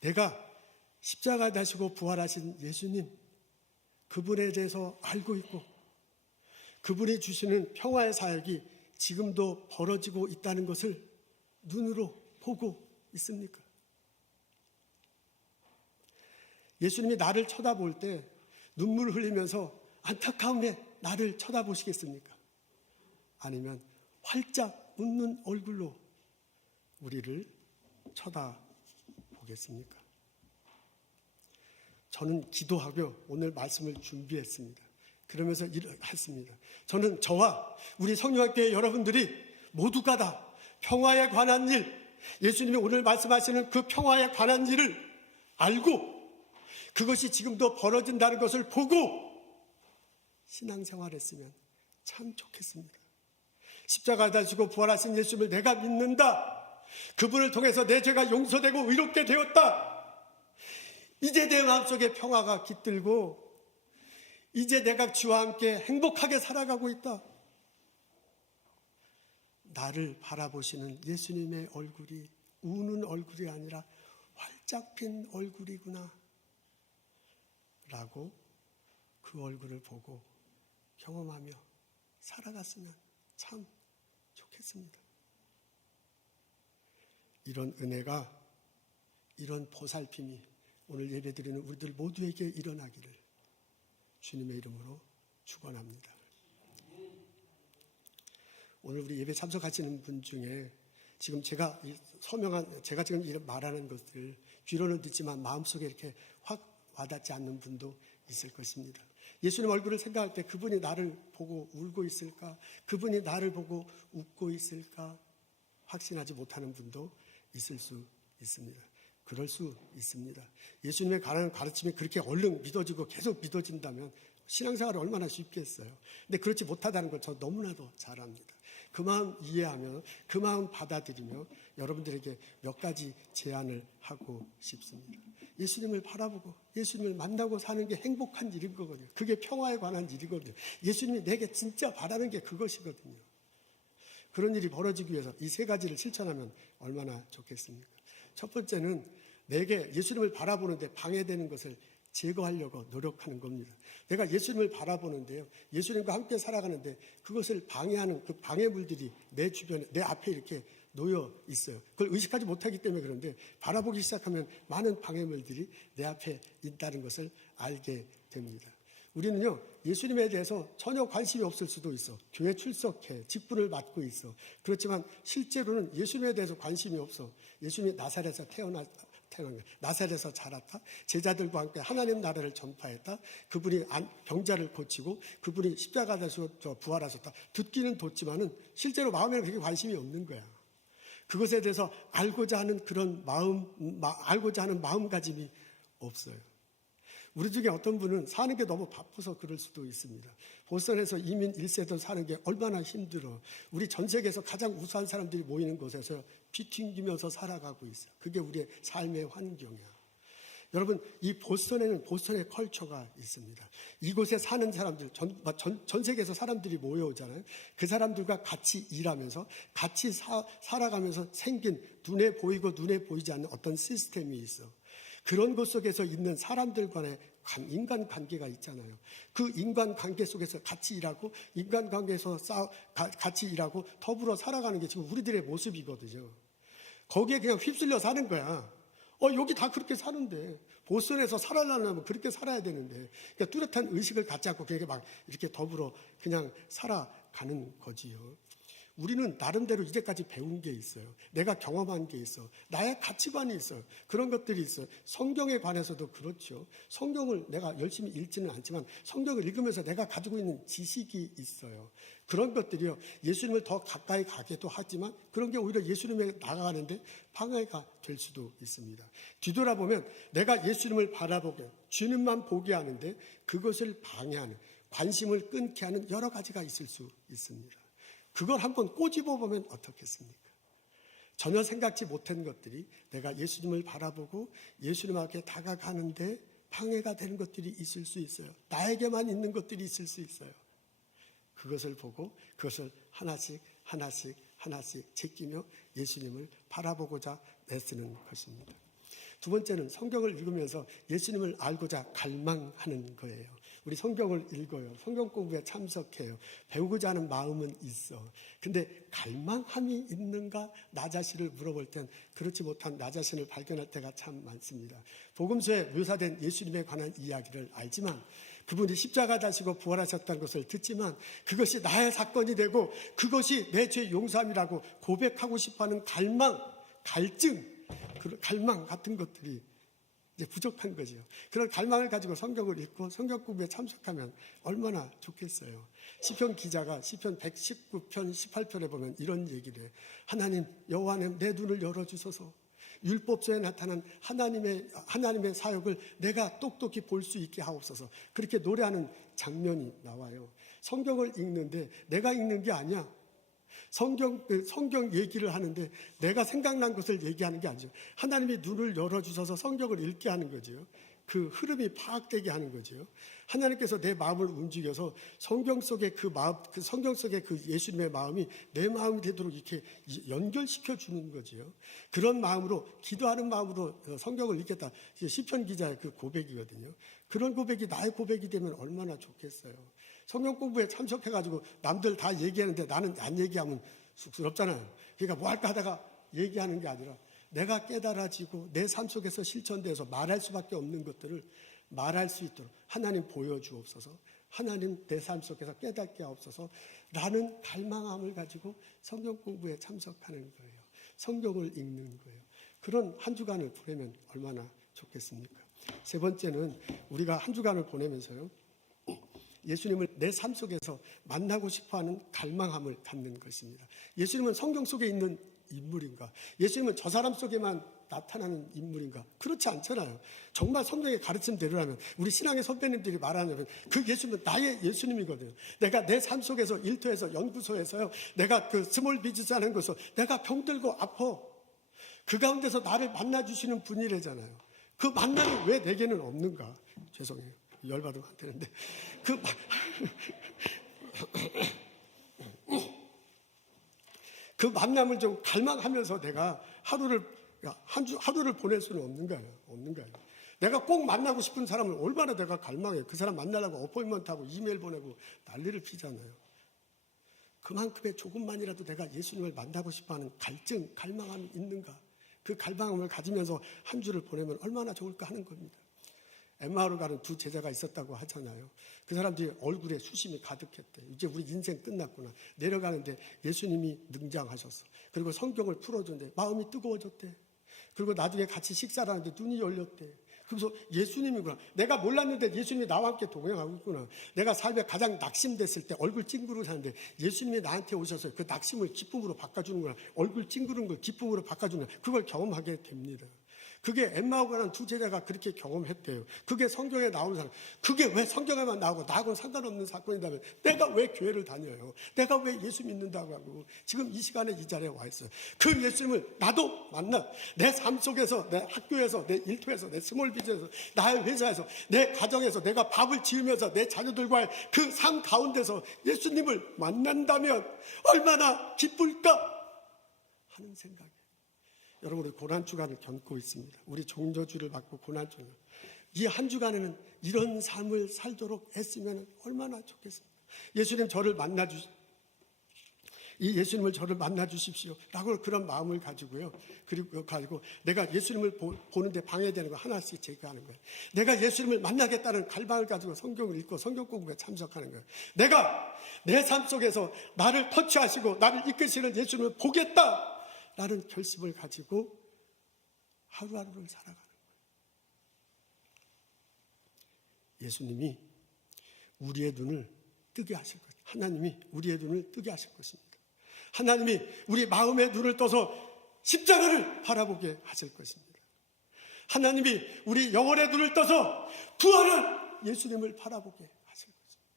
내가 십자가 다시고 부활하신 예수님, 그분에 대해서 알고 있고 그분이 주시는 평화의 사역이 지금도 벌어지고 있다는 것을 눈으로 보고 있습니까? 예수님이 나를 쳐다볼 때 눈물 흘리면서 안타까움에 나를 쳐다보시겠습니까? 아니면 활짝 웃는 얼굴로 우리를 쳐다보겠습니까? 저는 기도하며 오늘 말씀을 준비했습니다. 그러면서 일을 했습니다. 저는 저와 우리 성령학교의 여러분들이 모두가 다 평화에 관한 일, 예수님이 오늘 말씀하시는 그 평화에 관한 일을 알고 그것이 지금도 벌어진다는 것을 보고 신앙생활했으면 참 좋겠습니다. 십자가 달시고 부활하신 예수님을 내가 믿는다. 그분을 통해서 내 죄가 용서되고 의롭게 되었다. 이제 내 마음속에 평화가 깃들고 이제 내가 주와 함께 행복하게 살아가고 있다. 나를 바라보시는 예수님의 얼굴이 우는 얼굴이 아니라 활짝 핀 얼굴이구나. 라고 그 얼굴을 보고 경험하며 살아갔으면 참 좋겠습니다. 이런 은혜가, 이런 보살핌이 오늘 예배드리는 우리들 모두에게 일어나기를 주님의 이름으로 축원합니다. 오늘 우리 예배 참석하시는 분 중에 지금 제가 지금 이런 말하는 것들 귀로는 듣지만 마음속에 이렇게 확 와닿지 않는 분도 있을 것입니다. 예수님 얼굴을 생각할 때 그분이 나를 보고 울고 있을까? 그분이 나를 보고 웃고 있을까? 확신하지 못하는 분도 있을 수 있습니다. 그럴 수 있습니다. 예수님의 관한 가르침이 그렇게 얼른 믿어지고 계속 믿어진다면 신앙생활이 얼마나 쉽겠어요. 근데 그렇지 못하다는 걸 저 너무나도 잘 압니다. 그 마음 이해하며 그 마음 받아들이며 여러분들에게 몇 가지 제안을 하고 싶습니다. 예수님을 바라보고 예수님을 만나고 사는 게 행복한 일인 거거든요. 그게 평화에 관한 일이거든요. 예수님이 내게 진짜 바라는 게 그것이거든요. 그런 일이 벌어지기 위해서 이 세 가지를 실천하면 얼마나 좋겠습니까? 첫 번째는 내게 예수님을 바라보는데 방해되는 것을 제거하려고 노력하는 겁니다. 내가 예수님을 바라보는데요, 예수님과 함께 살아가는데 그것을 방해하는 그 방해물들이 내 주변에, 내 앞에 이렇게 놓여 있어요. 그걸 의식하지 못하기 때문에 그런데 바라보기 시작하면 많은 방해물들이 내 앞에 있다는 것을 알게 됩니다. 우리는요, 예수님에 대해서 전혀 관심이 없을 수도 있어. 교회 출석해, 직분을 맡고 있어. 그렇지만 실제로는 예수님에 대해서 관심이 없어. 예수님이 나사렛에서 태어난 거예요. 나사렛에서 자랐다. 제자들과 함께 하나님 나라를 전파했다. 그분이 병자를 고치고 그분이 십자가에서 부활하셨다. 듣기는 듣지만은 실제로 마음에는 그렇게 관심이 없는 거야. 그것에 대해서 알고자 하는 그런 알고자 하는 마음가짐이 없어요. 우리 중에 어떤 분은 사는 게 너무 바빠서 그럴 수도 있습니다. 보스턴에서 이민 1세들 사는 게 얼마나 힘들어. 우리 전 세계에서 가장 우수한 사람들이 모이는 곳에서 피 튕기면서 살아가고 있어요. 그게 우리의 삶의 환경이야. 여러분, 이 보스턴에는 보스턴의 컬처가 있습니다. 이곳에 사는 사람들, 전 세계에서 사람들이 모여오잖아요. 그 사람들과 같이 일하면서 같이 살아가면서 생긴 눈에 보이고 눈에 보이지 않는 어떤 시스템이 있어. 그런 것 속에서 있는 사람들 간의 인간관계가 있잖아요. 그 인간관계 속에서 같이 일하고 인간관계에서 같이 일하고 더불어 살아가는 게 지금 우리들의 모습이거든요. 거기에 그냥 휩쓸려 사는 거야. 여기 다 그렇게 사는데 보스턴에서 살아가려면 그렇게 살아야 되는데 그러니까 뚜렷한 의식을 갖지 않고 그냥 막 이렇게 더불어 그냥 살아가는 거지요. 우리는 나름대로 이제까지 배운 게 있어요. 내가 경험한 게 있어. 나의 가치관이 있어요. 그런 것들이 있어요. 성경에 관해서도 그렇죠. 성경을 내가 열심히 읽지는 않지만 성경을 읽으면서 내가 가지고 있는 지식이 있어요. 그런 것들이요. 예수님을 더 가까이 가기도 하지만 그런 게 오히려 예수님에 나아가는데 방해가 될 수도 있습니다. 뒤돌아보면 내가 예수님을 바라보게 주님만 보게 하는데 그것을 방해하는, 관심을 끊게 하는 여러 가지가 있을 수 있습니다. 그걸 한번 꼬집어 보면 어떻겠습니까? 전혀 생각지 못한 것들이 내가 예수님을 바라보고 예수님 앞에 다가가는데 방해가 되는 것들이 있을 수 있어요. 나에게만 있는 것들이 있을 수 있어요. 그것을 보고 그것을 하나씩 제끼며 예수님을 바라보고자 애쓰는 것입니다. 두 번째는 성경을 읽으면서 예수님을 알고자 갈망하는 거예요. 우리 성경을 읽어요. 성경 공부에 참석해요. 배우고자 하는 마음은 있어. 근데 갈망함이 있는가? 나 자신을 물어볼 땐 그렇지 못한 나 자신을 발견할 때가 참 많습니다. 복음서에 묘사된 예수님에 관한 이야기를 알지만 그분이 십자가 다시고 부활하셨다는 것을 듣지만 그것이 나의 사건이 되고 그것이 내 죄 용서함이라고 고백하고 싶어하는 갈증, 갈망 같은 것들이 이제 부족한 거죠. 그런 갈망을 가지고 성경을 읽고 성경 공부에 참석하면 얼마나 좋겠어요. 시편 기자가 시편 119편 18편에 보면 이런 얘기를 해요. 하나님, 여호와 하나님, 내 눈을 열어주소서. 율법서에 나타난 하나님의 사역을 내가 똑똑히 볼 수 있게 하옵소서. 그렇게 노래하는 장면이 나와요. 성경을 읽는데 내가 읽는 게 아니야. 성경 얘기를 하는데 내가 생각난 것을 얘기하는 게 아니죠. 하나님이 눈을 열어주셔서 성경을 읽게 하는 거죠. 그 흐름이 파악되게 하는 거죠. 하나님께서 내 마음을 움직여서 성경 속의 그 마음, 그 성경 속의 그 예수님의 마음이 내 마음이 되도록 이렇게 연결시켜 주는 거죠. 그런 마음으로, 기도하는 마음으로 성경을 읽겠다. 시편 기자의 그 고백이거든요. 그런 고백이 나의 고백이 되면 얼마나 좋겠어요. 성경 공부에 참석해가지고 남들 다 얘기하는데 나는 안 얘기하면 쑥스럽잖아요. 그러니까 뭐 할까 하다가 얘기하는 게 아니라 내가 깨달아지고 내 삶 속에서 실천돼서 말할 수밖에 없는 것들을 말할 수 있도록 하나님 보여주옵소서. 하나님 내 삶 속에서 깨닫게 하옵소서. 라는 갈망함을 가지고 성경 공부에 참석하는 거예요. 성경을 읽는 거예요. 그런 한 주간을 보내면 얼마나 좋겠습니까? 세 번째는 우리가 한 주간을 보내면서요, 예수님을 내 삶 속에서 만나고 싶어하는 갈망함을 갖는 것입니다. 예수님은 성경 속에 있는 인물인가? 예수님은 저 사람 속에만 나타나는 인물인가? 그렇지 않잖아요. 정말 성경의 가르침대로라면, 우리 신앙의 선배님들이 말하면 그 예수님은 나의 예수님이거든요. 내가 내 삶 속에서 일터에서 연구소에서요, 내가 그 스몰 비즈니스 하는 곳에서 내가 병들고 아파. 그 가운데서 나를 만나주시는 분이래잖아요. 그 만남이 왜 내게는 없는가? 죄송해요. 열받으면 안 되는데. 그 만남을 좀 갈망하면서 내가 하루를 보낼 수는 없는 거예요. 내가 꼭 만나고 싶은 사람을 얼마나 내가 갈망해. 그 사람 만나려고 어포인먼트하고 이메일 보내고 난리를 피잖아요. 그만큼의 조금만이라도 내가 예수님을 만나고 싶어하는 갈망함이 있는가? 그 갈망함을 가지면서 한 주를 보내면 얼마나 좋을까 하는 겁니다. 엠마오로 가는 두 제자가 있었다고 하잖아요. 그 사람들이 얼굴에 수심이 가득했대. 이제 우리 인생 끝났구나. 내려가는데 예수님이 등장하셨어. 그리고 성경을 풀어줬는데 마음이 뜨거워졌대. 그리고 나중에 같이 식사를 하는데 눈이 열렸대. 그래서 예수님이구나. 내가 몰랐는데 예수님이 나와 함께 동행하고 있구나. 내가 삶에 가장 낙심됐을 때 얼굴 찡그리고 사는데 예수님이 나한테 오셔서 그 낙심을 기쁨으로 바꿔주는구나. 얼굴 찡그린 걸 기쁨으로 바꿔주는, 그걸 경험하게 됩니다. 그게 엠마오 가는 두 제자가 그렇게 경험했대요. 그게 성경에 나오는 사람. 그게 왜 성경에만 나오고 나하고는 상관없는 사건이라면 내가 왜 교회를 다녀요? 내가 왜 예수 믿는다고 하고 지금 이 시간에 이 자리에 와 있어요. 그 예수님을 나도 만나. 내 삶 속에서, 내 학교에서, 내 일터에서, 내 스몰 비즈에서, 나의 회사에서, 내 가정에서, 내가 밥을 지으면서 내 자녀들과의 그 삶 가운데서 예수님을 만난다면 얼마나 기쁠까 하는 생각이. 여러분, 우리 고난주간을 겪고 있습니다. 우리 종저주를 받고 고난주간. 이 한 주간에는 이런 삶을 살도록 했으면 얼마나 좋겠습니까? 예수님을 저를 만나 주십시오. 라고 그런 마음을 가지고요. 그리고 가지고 내가 예수님을 보는데 방해되는 거 하나씩 제거하는 거예요. 내가 예수님을 만나겠다는 갈망을 가지고 성경을 읽고 성경 공부에 참석하는 거예요. 내가 내 삶 속에서 나를 터치하시고 나를 이끄시는 예수님을 보겠다. 라는 결심을 가지고 하루하루를 살아가는 거예요. 예수님이 우리의 눈을 뜨게 하실 것입니다. 하나님이 우리의 눈을 뜨게 하실 것입니다. 하나님이 우리 마음의 눈을 떠서 십자가를 바라보게 하실 것입니다. 하나님이 우리 영혼의 눈을 떠서 부활한 예수님을 바라보게 하실 것입니다.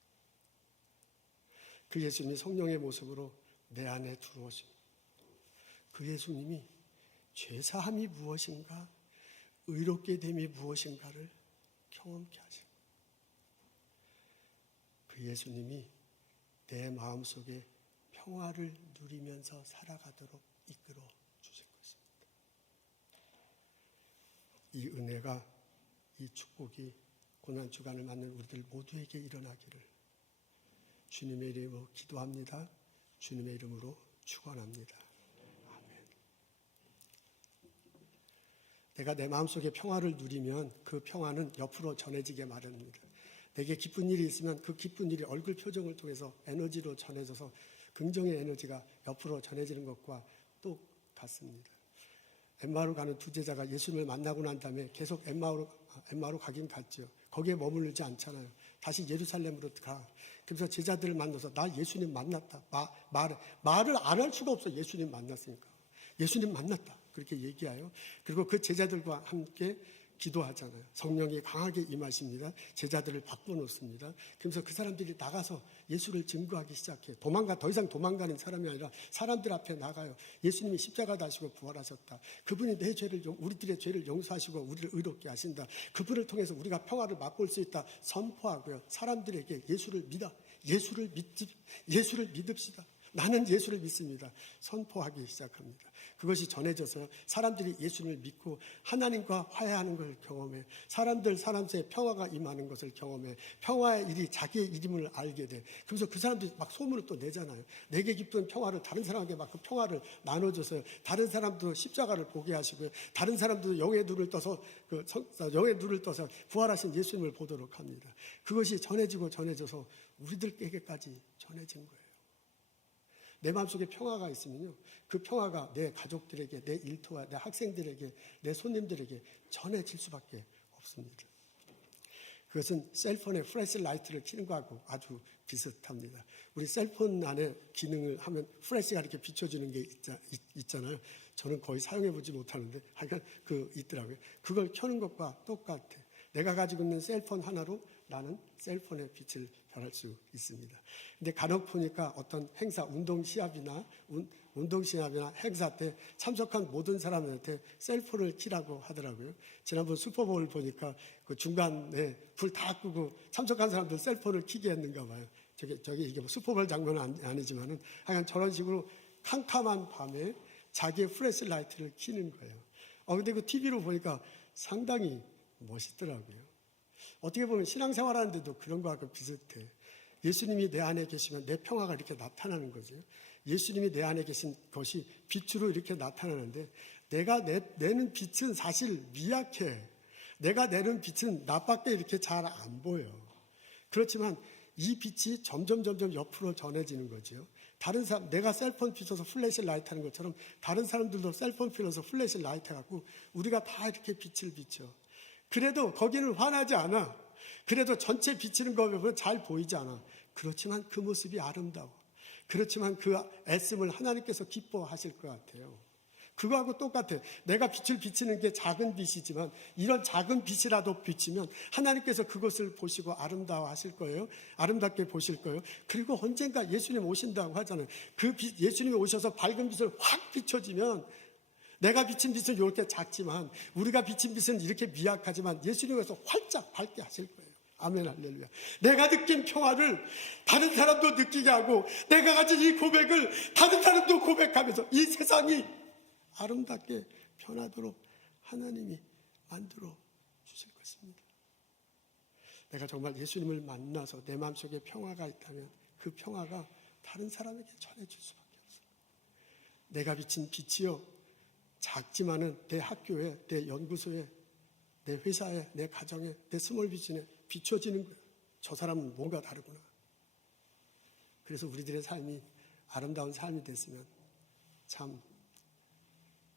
그 예수님이 성령의 모습으로 내 안에 들어오십니다. 그 예수님이 죄사함이 무엇인가, 의롭게 됨이 무엇인가를 경험케 하시고, 그 예수님이 내 마음속에 평화를 누리면서 살아가도록 이끌어 주실 것입니다. 이 은혜가, 이 축복이 고난주간을 맞는 우리들 모두에게 일어나기를 주님의 이름으로 기도합니다. 주님의 이름으로 축원합니다. 내가 내 마음속에 평화를 누리면 그 평화는 옆으로 전해지게 마련입니다. 내게 기쁜 일이 있으면 그 기쁜 일이 얼굴 표정을 통해서 에너지로 전해져서 긍정의 에너지가 옆으로 전해지는 것과 똑같습니다. 엠마오로 가는 두 제자가 예수님을 만나고 난 다음에 계속 엠마오로 가긴 갔죠. 거기에 머무르지 않잖아요. 다시 예루살렘으로 가. 그래서 제자들을 만나서 나 예수님 만났다. 말을 안 할 수가 없어. 예수님 만났으니까. 예수님 만났다. 그렇게 얘기해요. 그리고 그 제자들과 함께 기도하잖아요. 성령이 강하게 임하십니다. 제자들을 바꿔놓습니다. 그러면서 그 사람들이 나가서 예수를 증거하기 시작해요. 더 이상 도망가는 사람이 아니라 사람들 앞에 나가요. 예수님이 십자가 다시고 부활하셨다. 그분이 우리들의 죄를 용서하시고 우리를 의롭게 하신다. 그분을 통해서 우리가 평화를 맛볼 수 있다 선포하고요. 사람들에게 예수를 믿읍시다. 나는 예수를 믿습니다. 선포하기 시작합니다. 그것이 전해져서 사람들이 예수를 믿고 하나님과 화해하는 걸 경험해. 사람 사이에 평화가 임하는 것을 경험해. 평화의 일이 자기의 이름을 알게 돼. 그래서 그 사람들이 막 소문을 또 내잖아요. 내게 기쁜 평화를 다른 사람에게 막 그 평화를 나눠줘서 다른 사람도 십자가를 보게 하시고요. 다른 사람도 영의 눈을 떠서 부활하신 예수님을 보도록 합니다. 그것이 전해져서 우리들에게까지 전해진 거예요. 내 마음속에 평화가 있으면요, 그 평화가 내 가족들에게, 내 일터와 내 학생들에게, 내 손님들에게 전해질 수밖에 없습니다. 그것은 셀폰의 플래시라이트를 켜는 거하고 아주 비슷합니다. 우리 셀폰 안에 기능을 하면 플래시가 이렇게 비춰주는 게 있잖아요. 저는 거의 사용해보지 못하는데 하여간 있더라고요. 그걸 켜는 것과 똑같아. 내가 가지고 있는 셀폰 하나로 나는 셀폰의 빛을 발할 수 있습니다. 근데 간혹 보니까 어떤 행사, 운동시합이나 행사 때 참석한 모든 사람한테 셀폰을 켜라고 하더라고요. 지난번 슈퍼볼 보니까 그 중간에 불 다 끄고 참석한 사람들 셀폰을 켜게 했는가 봐요. 이게 뭐 슈퍼볼 장면은 아니지만은 하여간 저런 식으로 캄캄한 밤에 자기의 플래시라이트를 켜는 거예요. 근데 그 TV로 보니까 상당히 멋있더라고요. 어떻게 보면 신앙생활 하는데도 그런 거하고 비슷해. 예수님이 내 안에 계시면 내 평화가 이렇게 나타나는 거죠. 예수님이 내 안에 계신 것이 빛으로 이렇게 나타나는데 내가 내는 빛은 사실 미약해. 내가 내는 빛은 나밖에 이렇게 잘 안 보여. 그렇지만 이 빛이 점점 옆으로 전해지는 거죠. 다른 사람, 내가 셀폰 비춰서 플래시 라이트 하는 것처럼 다른 사람들도 셀폰 피워서 플래시 라이트 해갖고 우리가 다 이렇게 빛을 비춰. 그래도 거기는 환하지 않아. 그래도 전체 비치는 거 보면 잘 보이지 않아. 그렇지만 그 모습이 아름다워. 그렇지만 그 애씀을 하나님께서 기뻐하실 것 같아요. 그거하고 똑같아. 내가 빛을 비치는 게 작은 빛이지만 이런 작은 빛이라도 비치면 하나님께서 그것을 보시고 아름다워하실 거예요. 아름답게 보실 거예요. 그리고 언젠가 예수님 오신다고 하잖아요. 그 빛, 예수님이 오셔서 밝은 빛을 확 비춰지면 내가 비친 빛은 이렇게 작지만 우리가 비친 빛은 이렇게 미약하지만 예수님께서 활짝 밝게 하실 거예요. 아멘 할렐루야. 내가 느낀 평화를 다른 사람도 느끼게 하고 내가 가진 이 고백을 다른 사람도 고백하면서 이 세상이 아름답게 변하도록 하나님이 만들어 주실 것입니다. 내가 정말 예수님을 만나서 내 마음속에 평화가 있다면 그 평화가 다른 사람에게 전해줄 수밖에 없어요. 내가 비친 빛이요, 작지만은 내 학교에, 내 연구소에, 내 회사에, 내 가정에, 내 스몰 비즈니스에 비춰지는 거예요. 저 사람은 뭔가 다르구나. 그래서 우리들의 삶이 아름다운 삶이 됐으면 참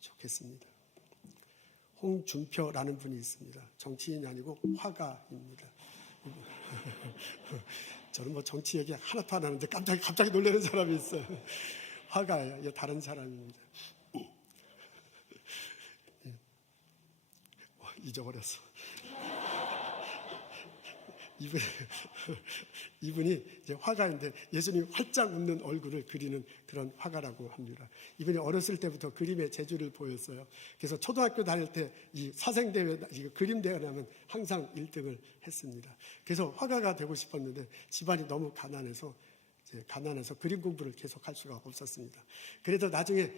좋겠습니다. 홍준표라는 분이 있습니다. 정치인이 아니고 화가입니다. 저는 뭐 정치 얘기 하나도 안 하는데 갑자기 놀라는 사람이 있어요. 화가예요. 다른 사람입니다. 잊어버렸어. 이분이 이제 화가인데 예수님 활짝 웃는 얼굴을 그리는 그런 화가라고 합니다. 이분이 어렸을 때부터 그림의 재주를 보였어요. 그래서 초등학교 다닐 때 이 사생대회, 그림 대회를 하면 항상 1등을 했습니다. 그래서 화가가 되고 싶었는데 집안이 너무 가난해서 그림 공부를 계속 할 수가 없었습니다. 그래도 나중에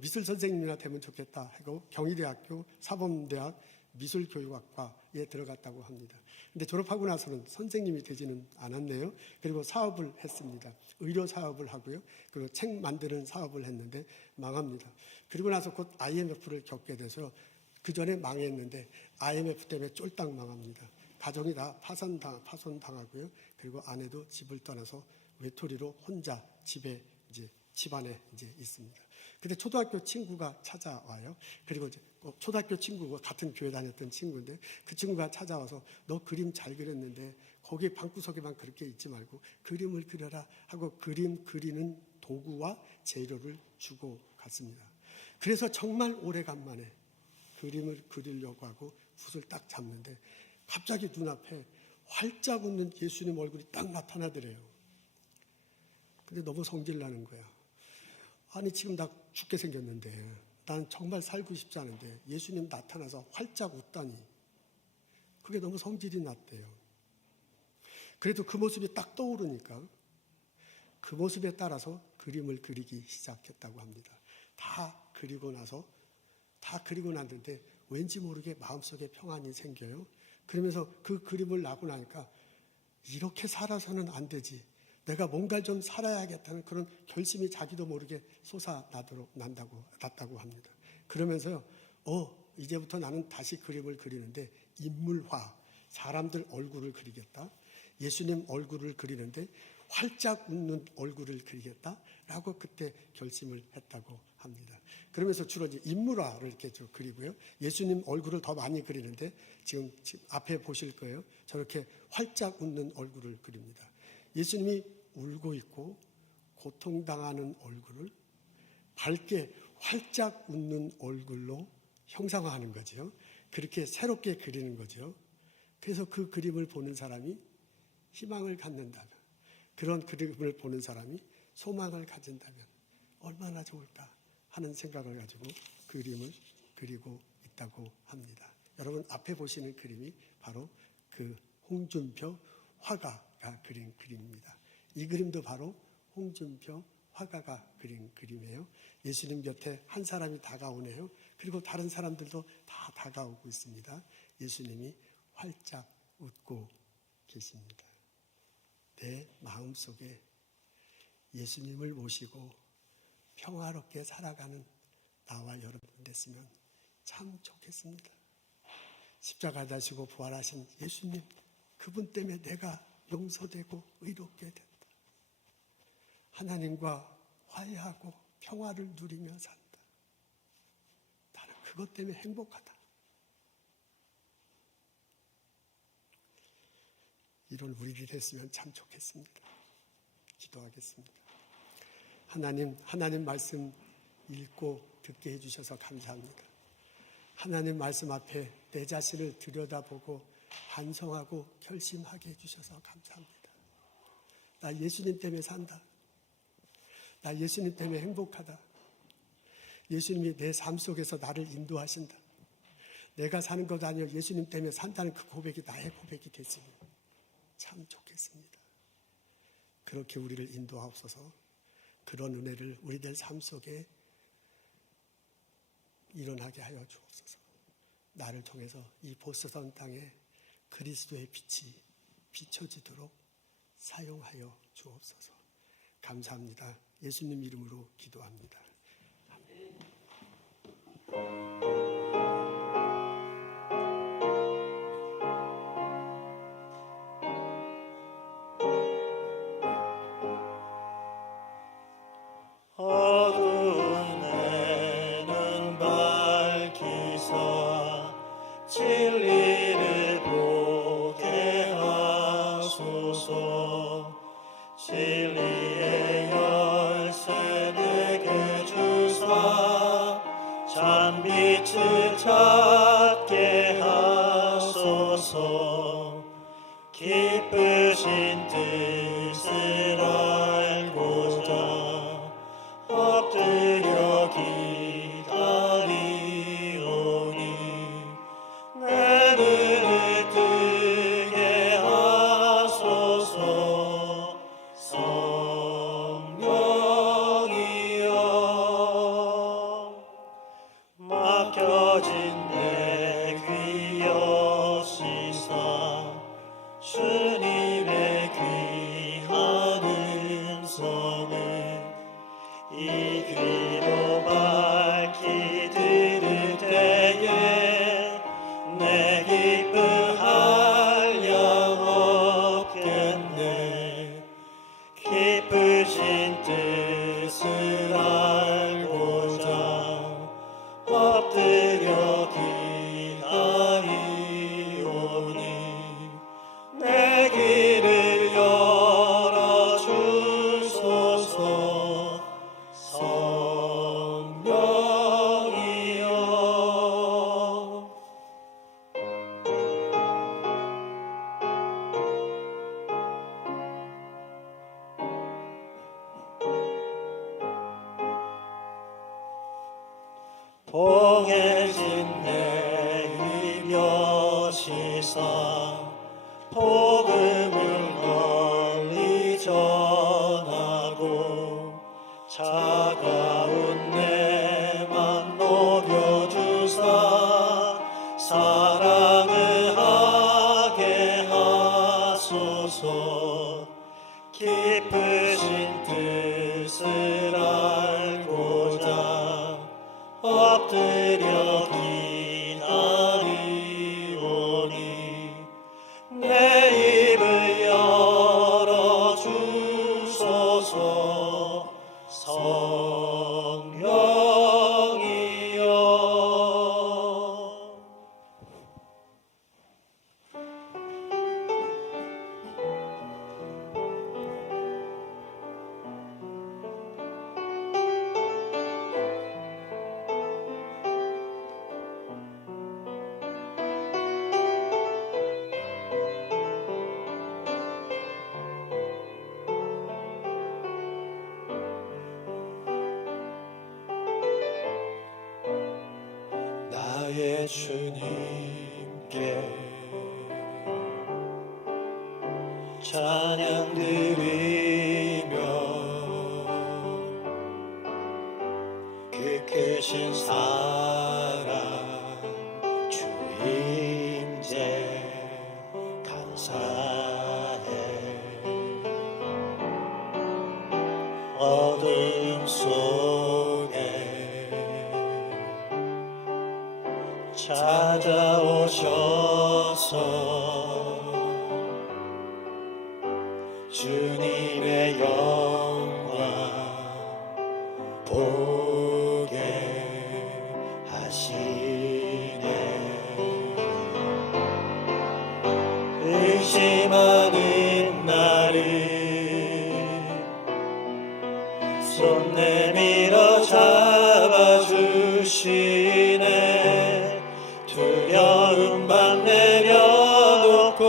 미술 선생님이나 되면 좋겠다 하고 경희대학교 사범대학 미술교육학과에 들어갔다고 합니다. 근데 졸업하고 나서는 선생님이 되지는 않았네요. 그리고 사업을 했습니다. 의료 사업을 하고요. 그리고 책 만드는 사업을 했는데 망합니다. 그리고 나서 곧 IMF를 겪게 돼서 그 전에 망했는데 IMF 때문에 쫄딱 망합니다. 가정이 다 파손당하고요. 그리고 아내도 집을 떠나서 외톨이로 혼자 집안에 있습니다. 근데 초등학교 친구가 찾아와요. 그리고 이제 초등학교 친구가 같은 교회 다녔던 친구인데 그 친구가 찾아와서 너 그림 잘 그렸는데 거기 방구석에만 그렇게 있지 말고 그림을 그려라 하고 그림 그리는 도구와 재료를 주고 갔습니다. 그래서 정말 오래간만에 그림을 그리려고 하고 붓을 딱 잡는데 갑자기 눈앞에 활짝 웃는 예수님 얼굴이 딱 나타나더래요. 근데 너무 성질나는 거야. 아니 지금 나 죽게 생겼는데, 난 정말 살고 싶지 않은데 예수님 나타나서 활짝 웃다니, 그게 너무 성질이 났대요. 그래도 그 모습이 딱 떠오르니까 그 모습에 따라서 그림을 그리기 시작했다고 합니다. 다 그리고 났는데 왠지 모르게 마음속에 평안이 생겨요. 그러면서 그 그림을 나고 나니까 이렇게 살아서는 안 되지, 내가 뭔가 좀 살아야겠다는 그런 결심이 자기도 모르게 났다고 합니다. 그러면서요, 이제부터 나는 다시 그림을 그리는데 인물화, 사람들 얼굴을 그리겠다. 예수님 얼굴을 그리는데 활짝 웃는 얼굴을 그리겠다라고 그때 결심을 했다고 합니다. 그러면서 주로 이제 인물화를 이렇게 좀 그리고요. 예수님 얼굴을 더 많이 그리는데 지금 앞에 보실 거예요. 저렇게 활짝 웃는 얼굴을 그립니다. 예수님이 울고 있고 고통당하는 얼굴을 밝게 활짝 웃는 얼굴로 형상화하는 거죠. 그렇게 새롭게 그리는 거죠. 그래서 그 그림을 보는 사람이 희망을 갖는다면, 그런 그림을 보는 사람이 소망을 가진다면 얼마나 좋을까 하는 생각을 가지고 그림을 그리고 있다고 합니다. 여러분 앞에 보시는 그림이 바로 그 홍준표 화가가 그린 그림입니다. 이 그림도 바로 홍준표 화가가 그린 그림이에요. 예수님 곁에 한 사람이 다가오네요. 그리고 다른 사람들도 다 다가오고 있습니다. 예수님이 활짝 웃고 계십니다. 내 마음속에 예수님을 모시고 평화롭게 살아가는 나와 여러분 됐으면 참 좋겠습니다. 십자가 다시고 부활하신 예수님, 그분 때문에 내가 용서되고 의롭게 된다. 하나님과 화해하고 평화를 누리며 산다. 나는 그것 때문에 행복하다. 이런 우리들이 됐으면 참 좋겠습니다. 기도하겠습니다. 하나님 말씀 읽고 듣게 해주셔서 감사합니다. 하나님 말씀 앞에 내 자신을 들여다보고 반성하고 결심하게 해주셔서 감사합니다. 나 예수님 때문에 산다. 나 예수님 때문에 행복하다. 예수님이 내 삶 속에서 나를 인도하신다. 내가 사는 것도 아니요 예수님 때문에 산다는 그 고백이 나의 고백이 됐으면 참 좋겠습니다. 그렇게 우리를 인도하옵소서. 그런 은혜를 우리들 삶 속에 일어나게 하여 주옵소서. 나를 통해서 이 보스선 땅에 그리스도의 빛이 비춰지도록 사용하여 주옵소서. 감사합니다. 예수님 이름으로 기도합니다. 어둠에는 밝히사 진리를 보게 하소서. 진리의 열쇠 내게 주사 찬빛을 찾게 하소서. 기쁘신 뜻을 알고자 엎드려 기다리오니 내 눈을 뜨게 하소서. 성령이여 맡겨진 내 귀 여시사 주님의 귀한 음성을 이 귀로 밝히 들을 때에 내 기뻐할 영 없겠네. 기쁘신 뜻을 알고자 엎드려 기다리오니 내 봉해진 내 이며시사 복음을 널리 전하고 차가운 내 맘 녹여주사 사랑을 하게 하소서. 깊으신 뜻을 알고자 엎드려 기다리오니 내 입을 열어주소서. 성령이여. 나의 주님께 찬양 드리며 그 크신 사랑 주 임재 감사해. 어둠 속에 찾아오셔서 주님의 영광 보게 하시네. 의심하는 나를 손 내밀어 잡아주시네. 두려움만 내려놓고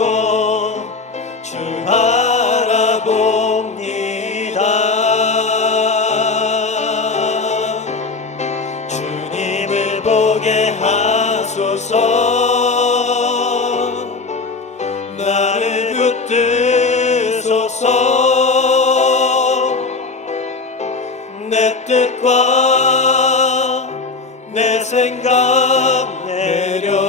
주 바라봅니다. 주님을 보게 하소서. 나를 붙드소서. 내 뜻과 내 생각 내려놓고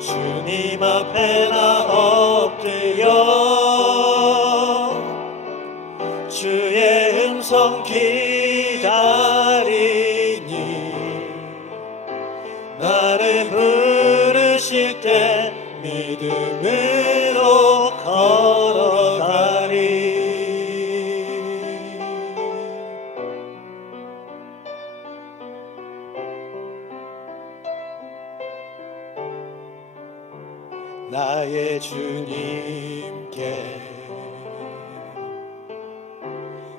주님 앞에 나 엎드려 주의 음성 기다리니 나를 부르실 때 믿음으로 걸어가리. 나의 주님께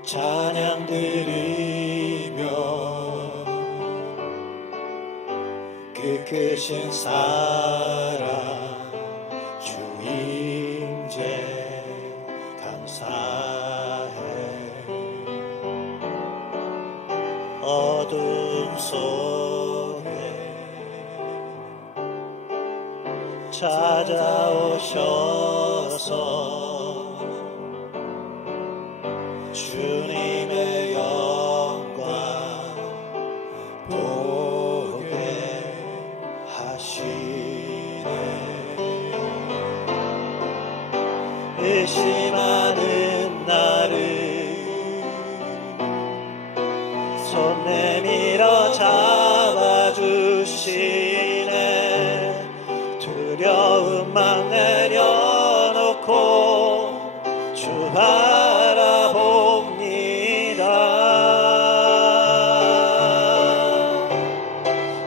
찬양 드리며 그 크신 사랑 주 임재 감사해. 어둠 속에 찾아오셔서 주님의 영광 보게 하시네. 의심하는 나를 손 내밀어 잡아주시네. 두려움만 내려놓고 주 바라봅니다.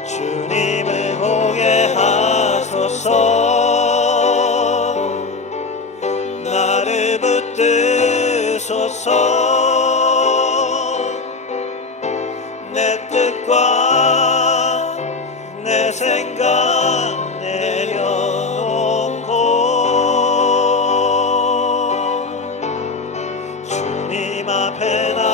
주님을 보게 하소서. 나를 붙드소서. 내 뜻과 내 생각 내려놓고 주님 앞에 나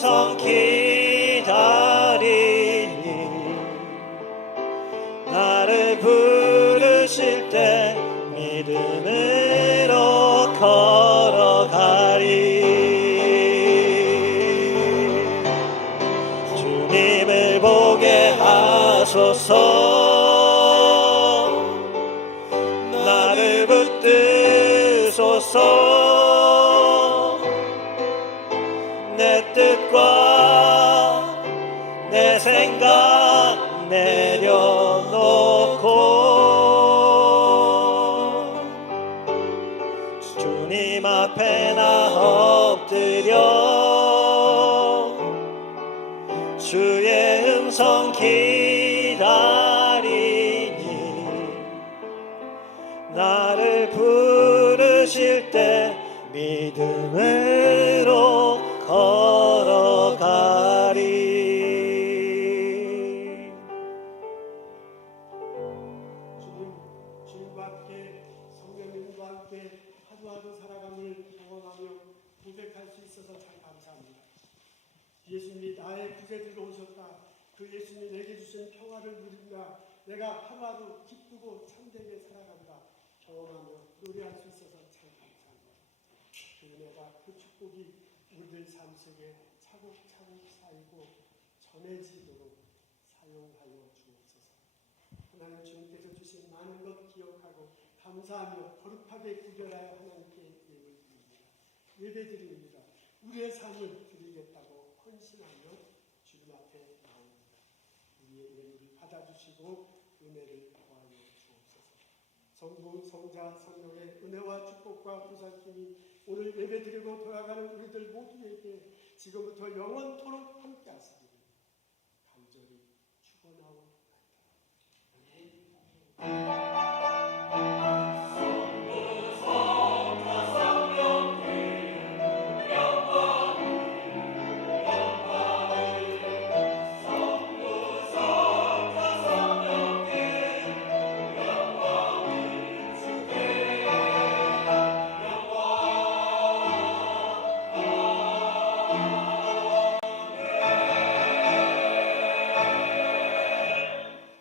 음성 기다리니 나를 부르실 때 믿음으로 걸어가리. 주님을 보게 하소서. 나를 붙드소서. 내 뜻과 내 생각 내려놓고 주님 앞에 나 엎드려 주의 음성 기다리니 나를 부르실 때 믿음으로 걸어가리. 주님과 함께 성령님과 함께 하루하루 살아감을 경험하며 고백할 수 있어서 참 감사합니다. 예수님이 나의 구세주로 오셨다. 그 예수님이 내게 주신 평화를 누린다. 내가 하루하루 기쁘고 참되게 살아간다. 경험하며 노래할 수 있어서 참 감사합니다. 그 은혜가, 그 축복이 우리들 삶 속에 차곡차곡 쌓이고 전해지도록 사용하여 주옵소서. 하나님 주님께서 주신 많은 것 기억하고 감사하며 거룩하게 구별하여 하나님께 예배드립니다. 우리의 삶을 드리겠다고 헌신하며 주님 앞에 나옵니다. 우리의 예물을 받아주시고 은혜를 더하여 주옵소서. 성부, 성자, 성령의 은혜와 축복과 보살핌이 오늘 예배드리고 돌아가는 우리들 모두에게 지금부터 영원토록 함께 하시기를 간절히 축원하옵나이다.